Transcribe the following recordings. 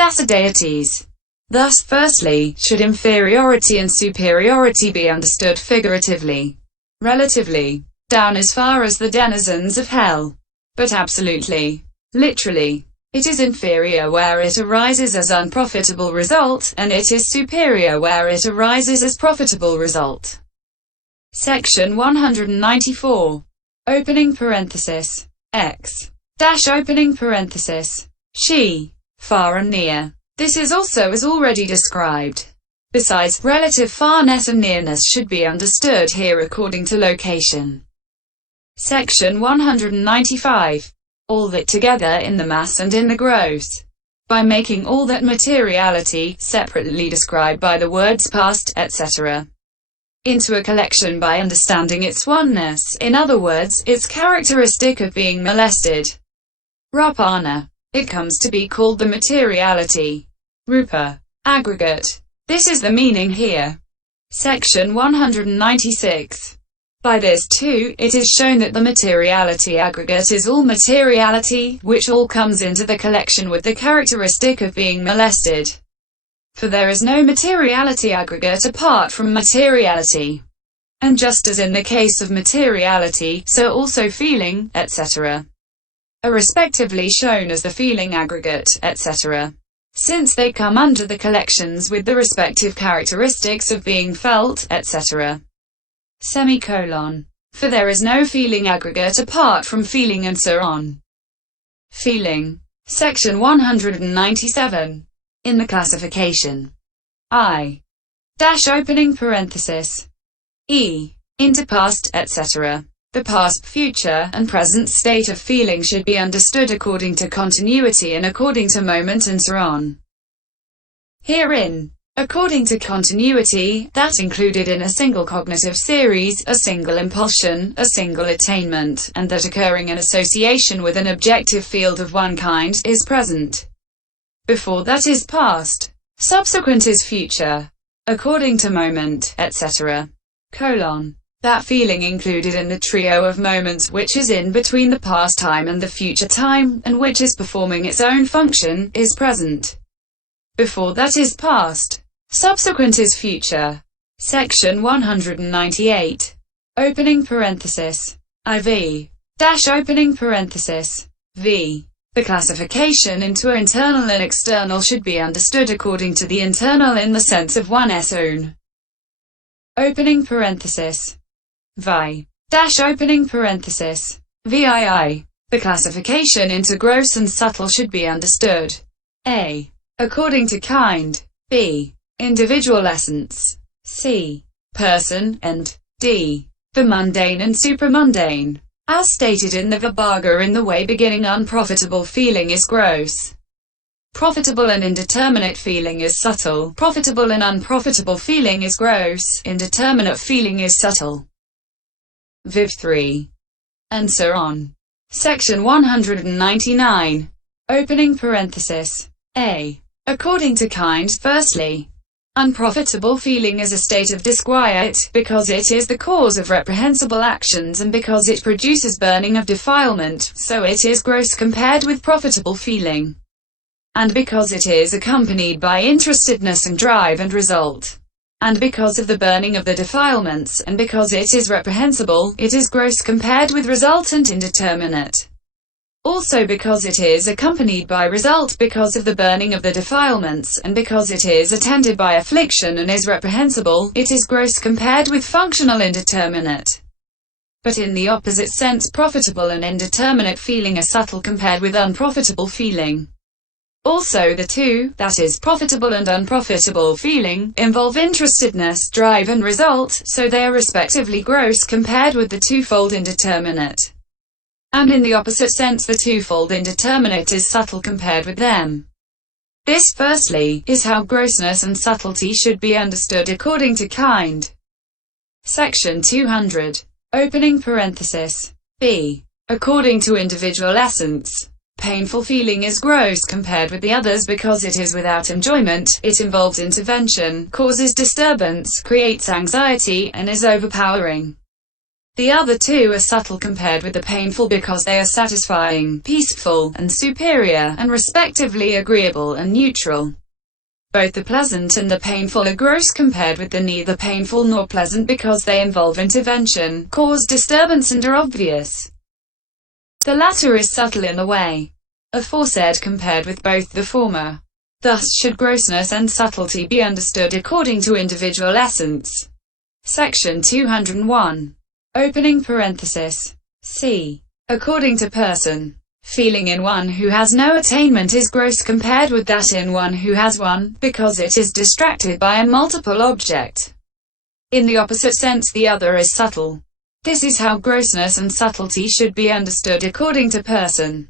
AGGREGATES. Thus, firstly, should inferiority and superiority be understood figuratively, relatively, down as far as the denizens of hell, but absolutely, literally. It is inferior where it arises as unprofitable result, and it is superior where it arises as profitable result. Section 194. Opening parenthesis. X. Dash opening parenthesis. She. Far and near. This is also as already described. Besides, relative farness and nearness should be understood here according to location. Section 195. All that together in the mass and in the gross. By making all that materiality, separately described by the words past, etc., into a collection by understanding its oneness, in other words, its characteristic of being molested. Ruppana. It comes to be called the materiality. Rúpa. Aggregate. This is the meaning here. Section 196. By this too, it is shown that the materiality aggregate is all materiality, which all comes into the collection with the characteristic of being molested. For there is no materiality aggregate apart from materiality. And just as in the case of materiality, so also feeling, etc., are respectively shown as the feeling aggregate, etc., since they come under the collections with the respective characteristics of being felt, etc. Semicolon. For there is no feeling aggregate apart from feeling and so on. Feeling. Section 197. In the classification. I. Dash opening parenthesis. E. Into past, etc. The past, future, and present state of feeling should be understood according to continuity and according to moment and so on. Herein, according to continuity, that included in a single cognitive series, a single impulsion, a single attainment, and that occurring in association with an objective field of one kind, is present. Before that is past. Subsequent is future. According to moment, etc. That feeling included in the trio of moments which is in between the past time and the future time, and which is performing its own function, is present. Before that is past. Subsequent is future. Section 198. Opening parenthesis. IV. Dash opening parenthesis. V. The classification into internal and external should be understood according to the internal in the sense of one's own. Opening parenthesis. Vi. Dash opening parenthesis. VII. The classification into gross and subtle should be understood. A. According to kind. B. Individual essence. C. Person, and D. The mundane and supramundane. As stated in the Vibhaga in the way beginning, unprofitable feeling is gross. Profitable and indeterminate feeling is subtle. Profitable and unprofitable feeling is gross. Indeterminate feeling is subtle. Viv 3. And so on. Section 199. Opening parenthesis. A. According to kind, firstly, unprofitable feeling is a state of disquiet, because it is the cause of reprehensible actions and because it produces burning of defilement, so it is gross compared with profitable feeling. And because it is accompanied by interestedness and drive and result. And because of the burning of the defilements, and because it is reprehensible, it is gross compared with resultant indeterminate. Also because it is accompanied by result because of the burning of the defilements, and because it is attended by affliction and is reprehensible, it is gross compared with functional indeterminate. But in the opposite sense, profitable and indeterminate feeling are subtle compared with unprofitable feeling. Also the two, that is, profitable and unprofitable feeling, involve interestedness, drive and result, so they are respectively gross compared with the twofold indeterminate. And in the opposite sense the twofold indeterminate is subtle compared with them. This, firstly, is how grossness and subtlety should be understood according to kind. Section 200. Opening parenthesis. B. According to individual essence. Painful feeling is gross compared with the others because it is without enjoyment, it involves intervention, causes disturbance, creates anxiety, and is overpowering. The other two are subtle compared with the painful because they are satisfying, peaceful, and superior, and respectively agreeable and neutral. Both the pleasant and the painful are gross compared with the neither painful nor pleasant because they involve intervention, cause disturbance and are obvious. The latter is subtle in the way aforesaid compared with both the former. Thus should grossness and subtlety be understood according to individual essence. Section 201. Opening parenthesis. C. According to person. Feeling in one who has no attainment is gross compared with that in one who has one, because it is distracted by a multiple object. In the opposite sense the other is subtle. This is how grossness and subtlety should be understood according to person.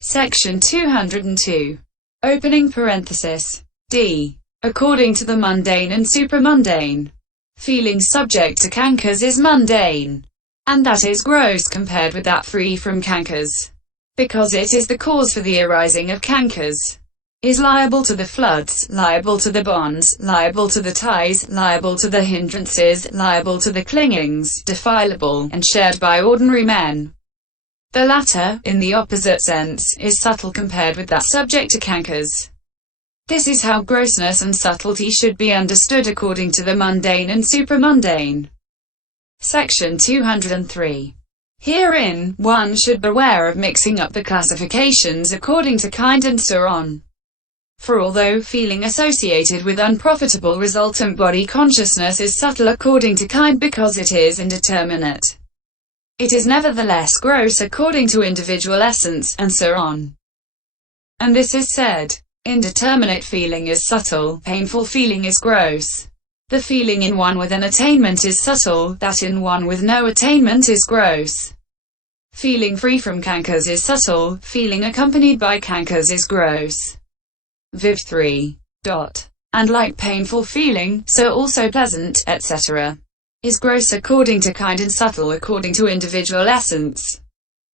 Section 202. Opening parenthesis. D. According to the mundane and supramundane. Feeling subject to cankers is mundane, and that is gross compared with that free from cankers, because it is the cause for the arising of cankers, is liable to the floods, liable to the bonds, liable to the ties, liable to the hindrances, liable to the clingings, defilable, and shared by ordinary men. The latter, in the opposite sense, is subtle compared with that subject to cankers. This is how grossness and subtlety should be understood according to the mundane and supramundane. Section 203. Herein, one should beware of mixing up the classifications according to kind and so on. For although feeling associated with unprofitable resultant body consciousness is subtle according to kind because it is indeterminate, it is nevertheless gross according to individual essence, and so on. And this is said. Indeterminate feeling is subtle, painful feeling is gross. The feeling in one with an attainment is subtle, that in one with no attainment is gross. Feeling free from cankers is subtle, feeling accompanied by cankers is gross. Viv 3. And like painful feeling, so also pleasant, etc. is gross according to kind and subtle according to individual essence.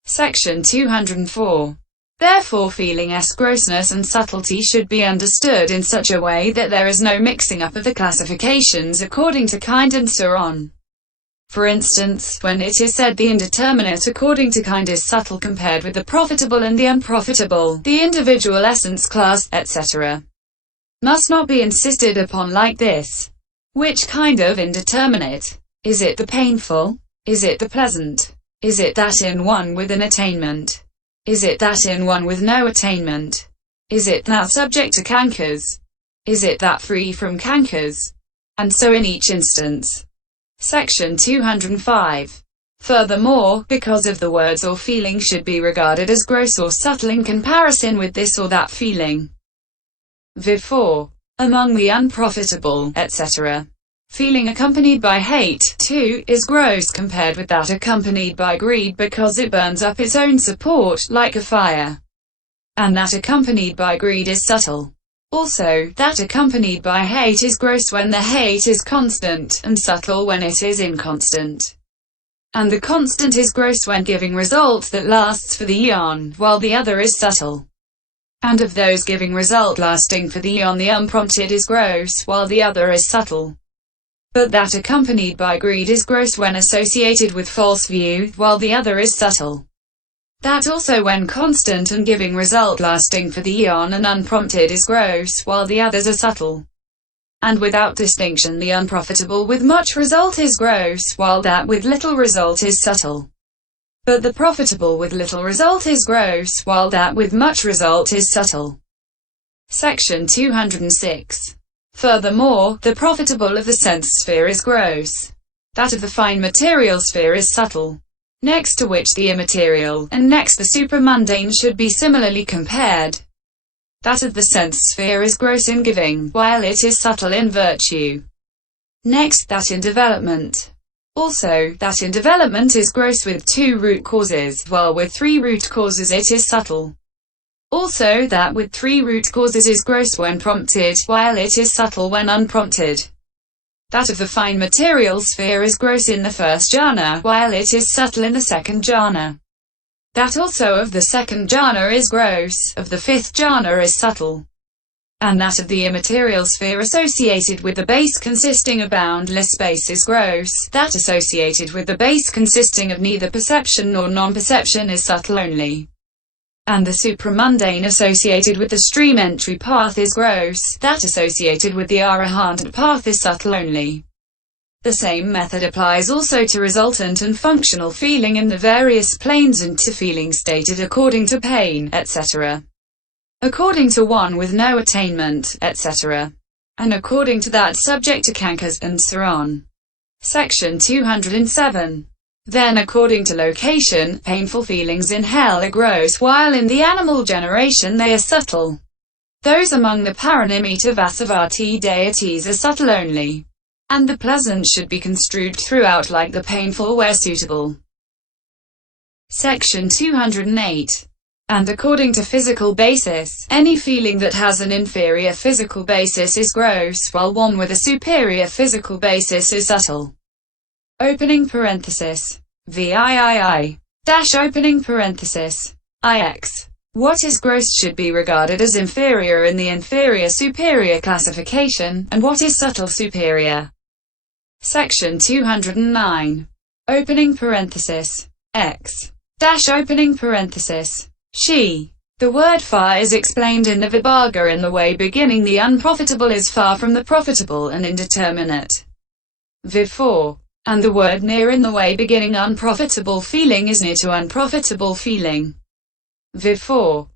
Section 204. Therefore feeling's grossness and subtlety should be understood in such a way that there is no mixing up of the classifications according to kind and so on. For instance, when it is said the indeterminate according to kind is subtle compared with the profitable and the unprofitable, the individual essence class, etc. must not be insisted upon like this. Which kind of indeterminate? Is it the painful? Is it the pleasant? Is it that in one with an attainment? Is it that in one with no attainment? Is it that subject to cankers? Is it that free from cankers? And so in each instance. Section 205. Furthermore, because of the words or feeling should be regarded as gross or subtle in comparison with this or that feeling. Viv 4. Among the unprofitable, etc. Feeling accompanied by hate, too, is gross compared with that accompanied by greed because it burns up its own support, like a fire. And that accompanied by greed is subtle. Also, that accompanied by hate is gross when the hate is constant, and subtle when it is inconstant. And the constant is gross when giving result that lasts for the eon, while the other is subtle. And of those giving result lasting for the eon the unprompted is gross, while the other is subtle. But that accompanied by greed is gross when associated with false view, while the other is subtle. That also when constant and giving result lasting for the eon and unprompted is gross, while the others are subtle. And without distinction the unprofitable with much result is gross, while that with little result is subtle. But the profitable with little result is gross, while that with much result is subtle. Section 206. Furthermore, the profitable of the sense sphere is gross. That of the fine material sphere is subtle. Next to which the immaterial, and next the supramundane should be similarly compared. That of the sense sphere is gross in giving, while it is subtle in virtue. Next, that in development. Also, that in development is gross with 2 root causes, while with 3 root causes it is subtle. Also, that with 3 root causes is gross when prompted, while it is subtle when unprompted. That of the fine material sphere is gross in the first jhana, while it is subtle in the second jhana. That also of the second jhana is gross, of the fifth jhana is subtle. and that of the immaterial sphere associated with the base consisting of boundless space is gross, that associated with the base consisting of neither perception nor non-perception is subtle only, and the supramundane associated with the stream entry path is gross, that associated with the arahant path is subtle only. The same method applies also to resultant and functional feeling in the various planes and to feeling stated according to pain, etc., according to one with no attainment, etc., and according to that subject to cankas, and so on. Section 207. Then according to location, painful feelings in hell are gross, while in the animal generation they are subtle. Those among the Paranimita Vasavati deities are subtle only, and the pleasant should be construed throughout like the painful where suitable. Section 208. And according to physical basis, any feeling that has an inferior physical basis is gross, while one with a superior physical basis is subtle. Opening parenthesis. VIII. Dash opening parenthesis. IX. What is gross should be regarded as inferior in the inferior-superior classification, and what is subtle superior. Section 209. Opening parenthesis. X. Dash opening parenthesis. She. The word far is explained in the Vibhaga in the way beginning the unprofitable is far from the profitable and indeterminate. Viv 4. And the word near in the way beginning unprofitable feeling is near to unprofitable feeling. Viv 4.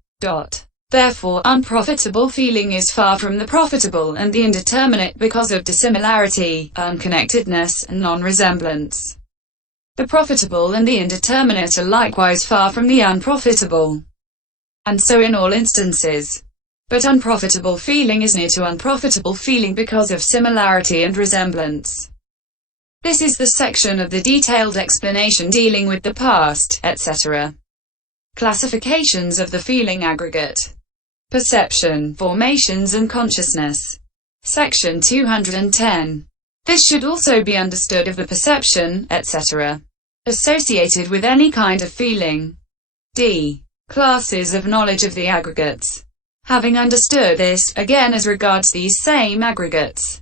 Therefore, unprofitable feeling is far from the profitable and the indeterminate because of dissimilarity, unconnectedness, and non-resemblance. The profitable and the indeterminate are likewise far from the unprofitable, and so in all instances. But unprofitable feeling is near to unprofitable feeling because of similarity and resemblance. This is the section of the detailed explanation dealing with the past, etc. Classifications of the feeling aggregate. Perception, formations and consciousness. Section 210. This should also be understood of the perception, etc., associated with any kind of feeling. D. Classes of knowledge of the aggregates. Having understood this, again as regards these same aggregates,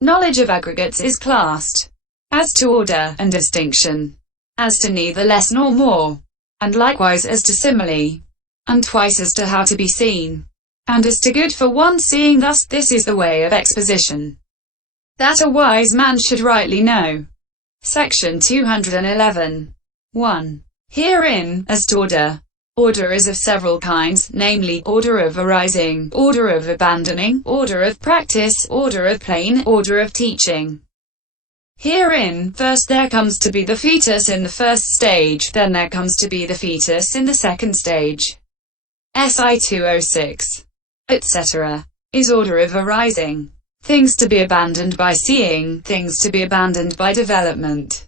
knowledge of aggregates is classed as to order and distinction, as to neither less nor more, and likewise as to simile, and twice as to how to be seen, and as to good for one seeing. Thus this is the way of exposition that a wise man should rightly know. Section 211. 1. Herein, as to order. Order is of several kinds, namely, order of arising, order of abandoning, order of practice, order of plain, order of teaching. Herein, first there comes to be the fetus in the first stage, then there comes to be the fetus in the second stage. SI 206. Etc. is order of arising. Things to be abandoned by seeing, things to be abandoned by development.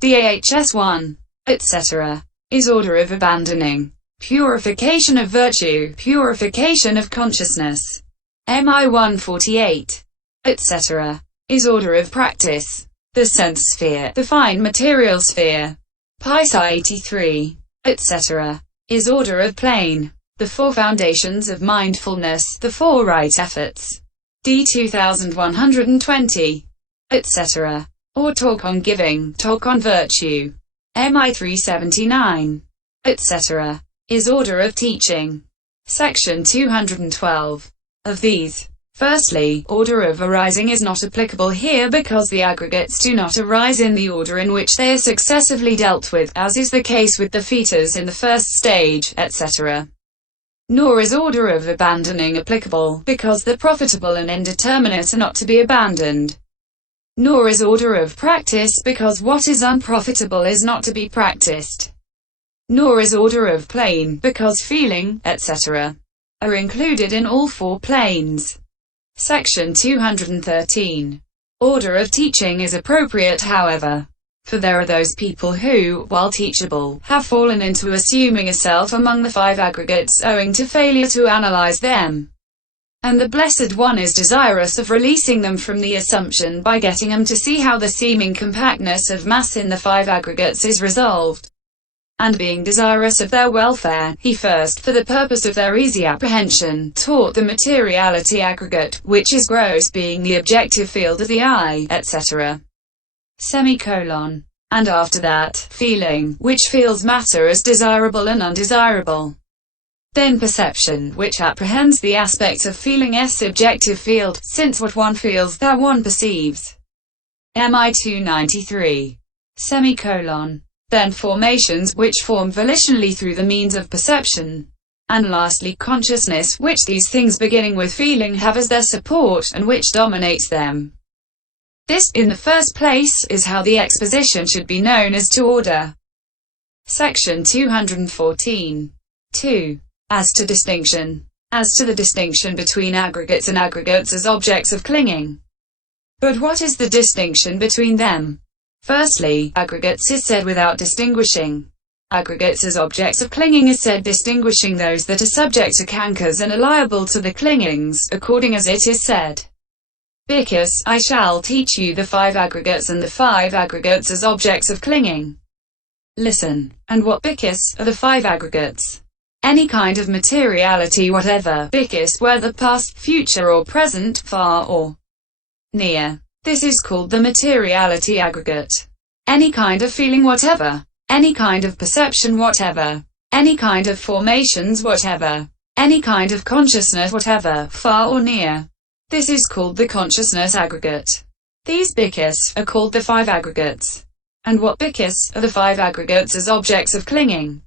DAHS 1. Etc. is order of abandoning. Purification of virtue, purification of consciousness. MI 148. Etc. is order of practice. The sense sphere, the fine material sphere. PISA 83. Etc. is order of plane. The four foundations of mindfulness, the four right efforts. D 2120. Etc. or talk on giving, talk on virtue. MI 379. Etc. is order of teaching. Section 212. Of these, firstly, order of arising is not applicable here because the aggregates do not arise in the order in which they are successively dealt with, as is the case with the fetus in the first stage, etc. Nor is order of abandoning applicable, because the profitable and indeterminate are not to be abandoned. Nor is order of practice, because what is unprofitable is not to be practiced. Nor is order of plane, because feeling, etc., are included in all four planes. Section 213. Order of teaching is appropriate, however, for there are those people who, while teachable, have fallen into assuming a self among the five aggregates owing to failure to analyze them. And the Blessed One is desirous of releasing them from the assumption by getting them to see how the seeming compactness of mass in the five aggregates is resolved, and being desirous of their welfare, he first, for the purpose of their easy apprehension, taught the materiality aggregate, which is gross being the objective field of the eye, etc. Semicolon. And after that, feeling, which feels matter as desirable and undesirable. Then perception, which apprehends the aspects of feeling as subjective field, since what one feels, that one perceives. MI 293. Semicolon. Then formations, which form volitionally through the means of perception. And lastly consciousness, which these things beginning with feeling have as their support, and which dominates them. This, in the first place, is how the exposition should be known as to order. Section 214. 2. As to distinction. As to the distinction between aggregates and aggregates as objects of clinging. But what is the distinction between them? Firstly, aggregates is said without distinguishing. Aggregates as objects of clinging is said distinguishing those that are subject to cankers and are liable to the clingings, according as it is said. Because, I shall teach you the 5 aggregates and the 5 aggregates as objects of clinging. Listen. And what because are the 5 aggregates? Any kind of materiality whatever, because, whether past, future or present, far or near. This is called the materiality aggregate. Any kind of feeling whatever. Any kind of perception whatever. Any kind of formations whatever. Any kind of consciousness whatever, far or near. This is called the consciousness aggregate. These because are called the 5 aggregates. And what because are the 5 aggregates as objects of clinging?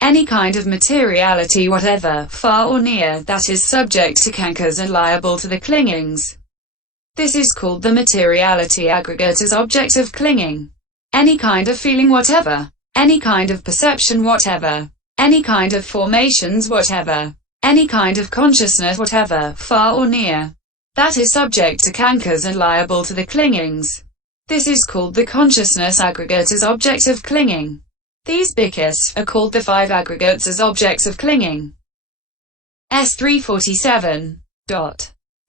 Any kind of materiality whatever, far or near, that is subject to cankers and liable to the clingings. This is called the materiality aggregate as object of clinging. Any kind of feeling whatever. Any kind of perception whatever. Any kind of formations whatever. Any kind of consciousness whatever, far or near. That is subject to cankers and liable to the clingings. This is called the consciousness aggregate as object of clinging. These because are called the 5 aggregates as objects of clinging. S347.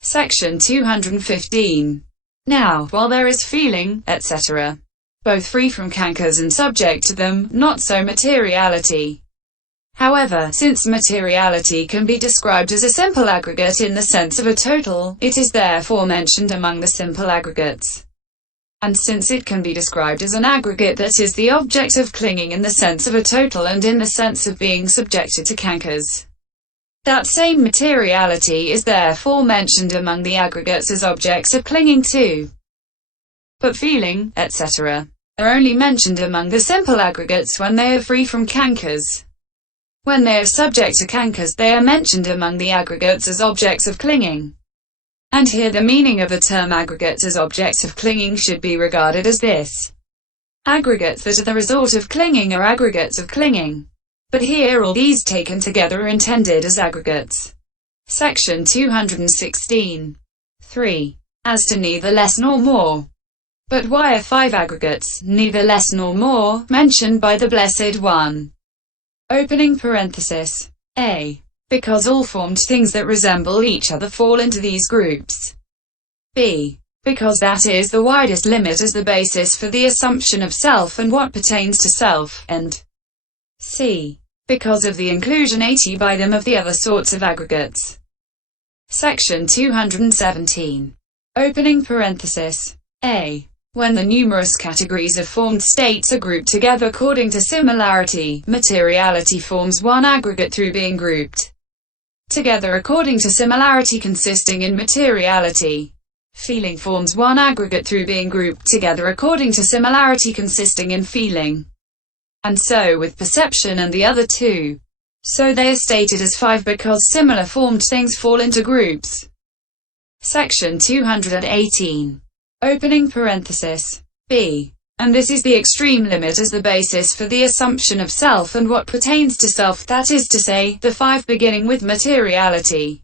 Section 215. Now, while there is feeling, etc., both free from cankers and subject to them, not so materiality. However, since materiality can be described as a simple aggregate in the sense of a total, it is therefore mentioned among the simple aggregates. And since it can be described as an aggregate that is the object of clinging in the sense of a total and in the sense of being subjected to cankers, that same materiality is therefore mentioned among the aggregates as objects of clinging too. But feeling, etc., are only mentioned among the simple aggregates when they are free from cankers. When they are subject to cankers, they are mentioned among the aggregates as objects of clinging. And here the meaning of the term aggregates as objects of clinging should be regarded as this. Aggregates that are the result of clinging are aggregates of clinging. But here all these taken together are intended as aggregates. Section 216. 3. As to neither less nor more. But why are 5 aggregates, neither less nor more, mentioned by the Blessed One? Opening parenthesis. A. Because all formed things that resemble each other fall into these groups. B. Because that is the widest limit as the basis for the assumption of self and what pertains to self, and C. Because of the inclusion by them of the other sorts of aggregates. Section 217. Opening parenthesis. A. When the numerous categories of formed states are grouped together according to similarity, materiality forms one aggregate through being grouped together according to similarity consisting in materiality. Feeling forms one aggregate through being grouped together according to similarity consisting in feeling. And so with perception and the other 2. So they are stated as 5 because similar formed things fall into groups. Section 218. Opening parenthesis. B. And this is the extreme limit as the basis for the assumption of self and what pertains to self, that is to say, the 5 beginning with materiality.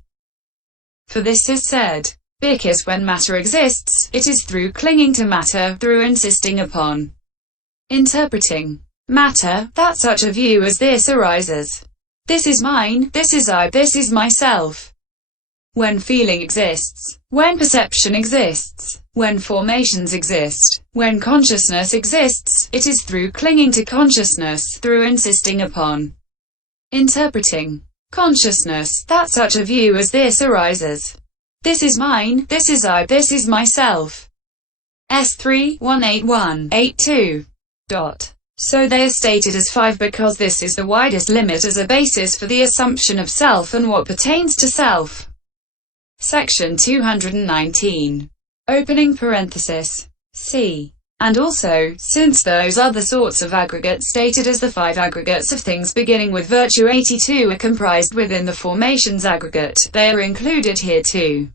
For this is said, because when matter exists, it is through clinging to matter, through insisting upon interpreting matter, that such a view as this arises. This is mine, this is I, this is myself. when feeling exists, when perception exists, when formations exist, when consciousness exists, it is through clinging to consciousness, through insisting upon interpreting consciousness, that such a view as this arises. This is mine, this is I, this is myself. S3, 181, 82. So they are stated as 5 because this is the widest limit as a basis for the assumption of self and what pertains to self. Section 219. Opening parenthesis. C. And also, since those other sorts of aggregates stated as the 5 aggregates of things beginning with virtue 82 are comprised within the formations aggregate, they are included here too.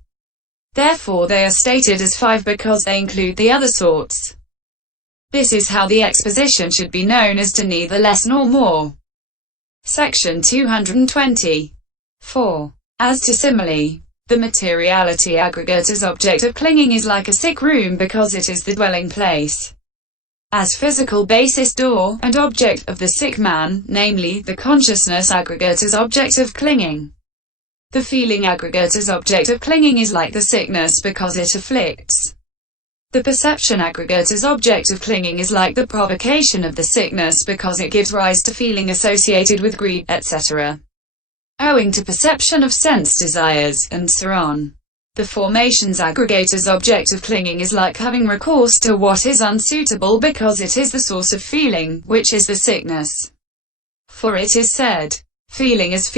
Therefore they are stated as 5 because they include the other sorts. This is how the exposition should be known as to neither less nor more. Section 220. 4. As to simile. The materiality aggregate as object of clinging is like a sick room because it is the dwelling place, as physical basis door, and object of the sick man, namely, the consciousness aggregate as object of clinging. The feeling aggregate as object of clinging is like the sickness because it afflicts. The perception aggregate as object of clinging is like the provocation of the sickness because it gives rise to feeling associated with greed, etc. owing to perception of sense desires, and so on. The formations aggregate as object of clinging is like having recourse to what is unsuitable because it is the source of feeling, which is the sickness. For it is said, feeling is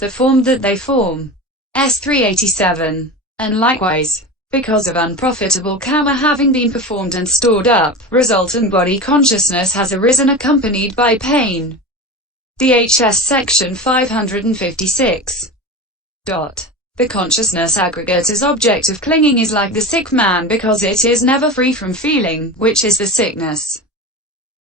the form that they form. S387. And likewise, because of unprofitable karma having been performed and stored up, resultant body consciousness has arisen accompanied by pain. DHS Section 556. The consciousness aggregate as object of clinging is like the sick man because it is never free from feeling, which is the sickness.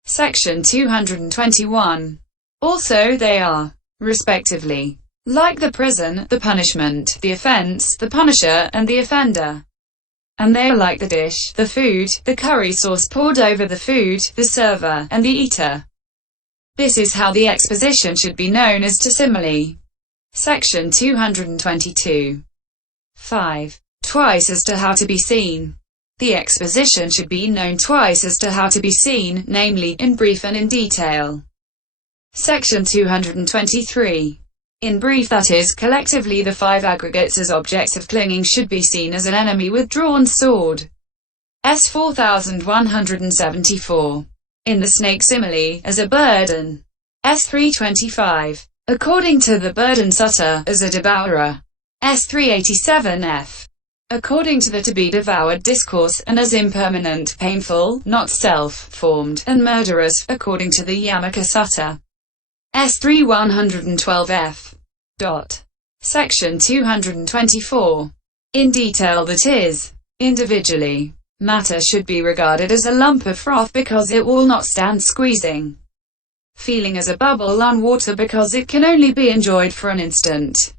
Section 221. Also they are, respectively, like the prison, the punishment, the offense, the punisher, and the offender. And they are like the dish, the food, the curry sauce poured over the food, the server, and the eater. This is how the exposition should be known as to simile. Section 222. 5. Twice as to how to be seen. The exposition should be known twice as to how to be seen, namely, in brief and in detail. Section 223. In brief, that is, collectively the 5 aggregates as objects of clinging should be seen as an enemy with drawn sword. S 4174. In the snake simile, as a burden. S 325. According to the burden sutta, as a devourer. S 387f. According to the to be devoured discourse, and as impermanent, painful, not self-formed, and murderous, according to the Yamaka Sutta. S 3112f. Section 224. In detail, that is, individually. Matter should be regarded as a lump of froth because it will not stand squeezing. Feeling as a bubble on water because it can only be enjoyed for an instant.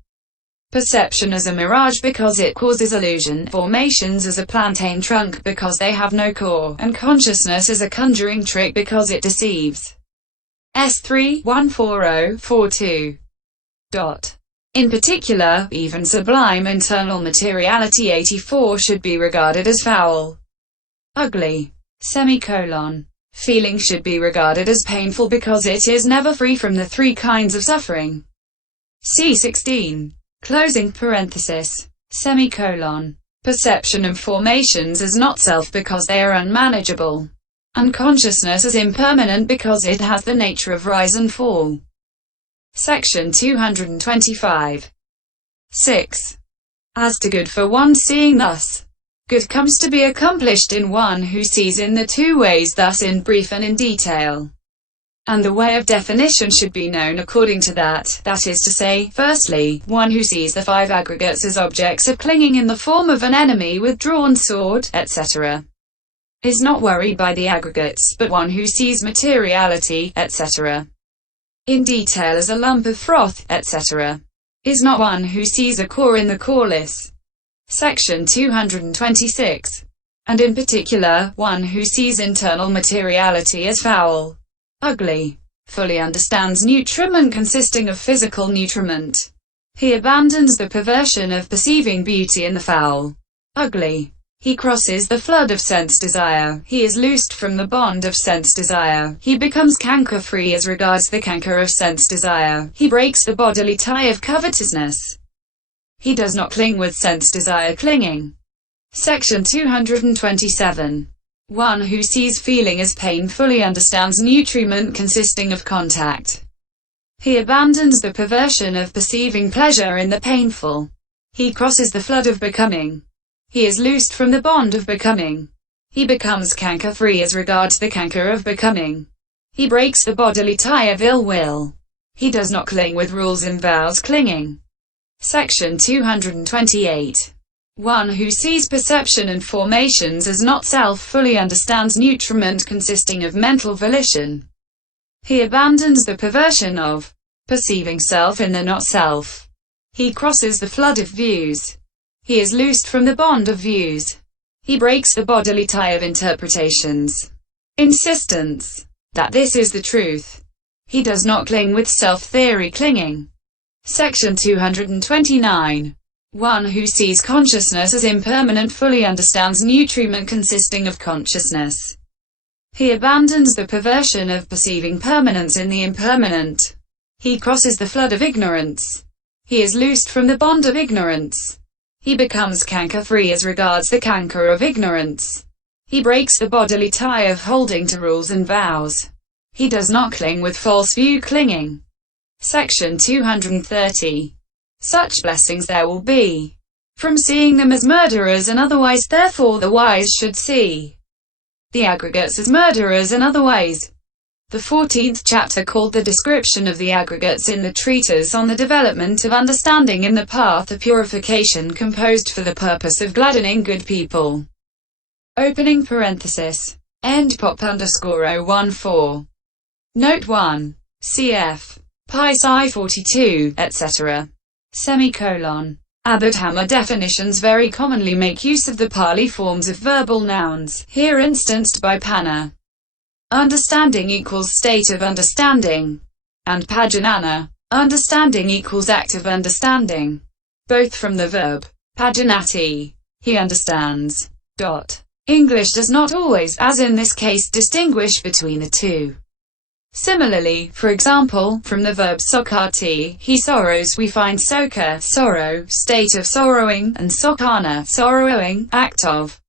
Perception as a mirage because it causes illusion. Formations as a plantain trunk because they have no core, and consciousness as a conjuring trick because it deceives. S3 14042. In particular, even sublime internal materiality 84 should be regarded as foul. Ugly. Feeling should be regarded as painful because it is never free from the 3 kinds of suffering. C16. Closing parenthesis. Perception of formations as not self because they are unmanageable. Unconsciousness as impermanent because it has the nature of rise and fall. Section 225. 6. As to good for one seeing thus. Good comes to be accomplished in one who sees in the 2 ways, thus in brief and in detail. And the way of definition should be known according to that, that is to say, firstly, one who sees the 5 aggregates as objects of clinging in the form of an enemy with drawn sword, etc. is not worried by the aggregates, but one who sees materiality, etc. in detail as a lump of froth, etc. is not one who sees a core in the coreless. Section 226. And in particular, one who sees internal materiality as foul, ugly, fully understands nutriment consisting of physical nutriment, He abandons the perversion of perceiving beauty in the foul, ugly. He crosses the flood of sense desire. He is loosed from the bond of sense desire. He becomes canker-free as regards the canker of sense desire. He breaks the bodily tie of covetousness. He does not cling with sense desire clinging. Section 227. One who sees feeling as pain fully understands nutriment consisting of contact. He abandons the perversion of perceiving pleasure in the painful. He crosses the flood of becoming. He is loosed from the bond of becoming. He becomes canker-free as regards the canker of becoming. He breaks the bodily tie of ill will. He does not cling with rules and vows clinging. Section 228. One who sees perception and formations as not self fully understands nutriment consisting of mental volition. He abandons the perversion of perceiving self in the not-self. He crosses the flood of views. He is loosed from the bond of views. He breaks the bodily tie of interpretations. Insistence that this is the truth. He does not cling with self-theory clinging. Section 229. One who sees consciousness as impermanent fully understands nutriment consisting of consciousness. He abandons the perversion of perceiving permanence in the impermanent. He crosses the flood of ignorance. He is loosed from the bond of ignorance. He becomes canker-free as regards the canker of ignorance. He breaks the bodily tie of holding to rules and vows. He does not cling with false view clinging. Section 230. Such blessings there will be from seeing them as murderers and otherwise, therefore the wise should see the aggregates as murderers and otherwise. The 14th chapter, called the description of the aggregates in the treatise on the development of understanding in the path of purification, composed for the purpose of gladdening good people. Opening parenthesis. End pop _014. Note 1. Cf. Pi Psi 42, etc. Semicolon. Abhidhamma definitions very commonly make use of the Pali forms of verbal nouns, here instanced by Panna. Understanding equals state of understanding, and pajanana, understanding equals act of understanding, both from the verb pajanati, he understands. English does not always, as in this case, distinguish between the two. Similarly, for example, from the verb sokhati, he sorrows, we find sokha, sorrow, state of sorrowing, and sokhana, sorrowing, act of.